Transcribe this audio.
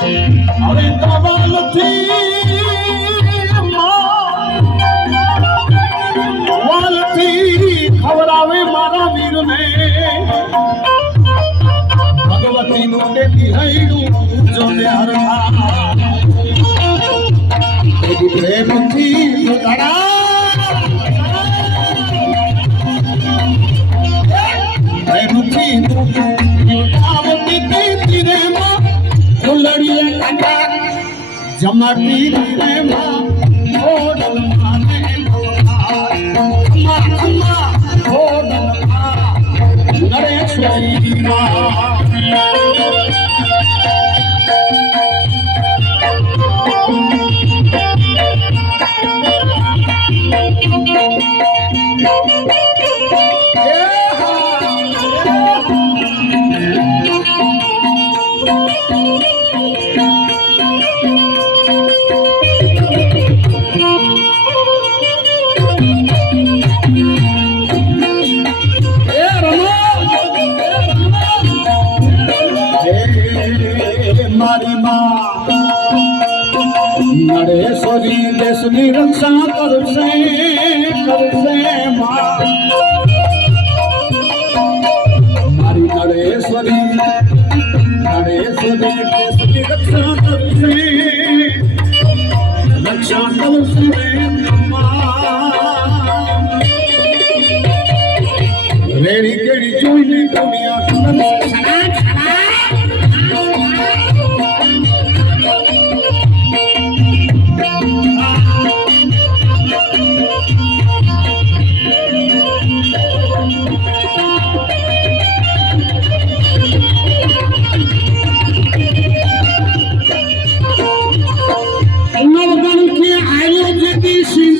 আরে কাবালতি વાલતી ખવડાવે મારા વીરને ભગવતીનું ટેકી હૈડું જોને હરતા પ્રેમથી તારા પ્રેમથી તું Jamadi, Jamadi, Jamadi, Jamadi, Jamadi, Jamadi, हमारी माँ नरेश्वरी देशनी रक्षा कर से कर से माँ हमारी नरेश्वरी नरेश्वरी देशनी रक्षा कर से रक्षा कर से माँ रेड़ी केड़ी जोई दुनिया कर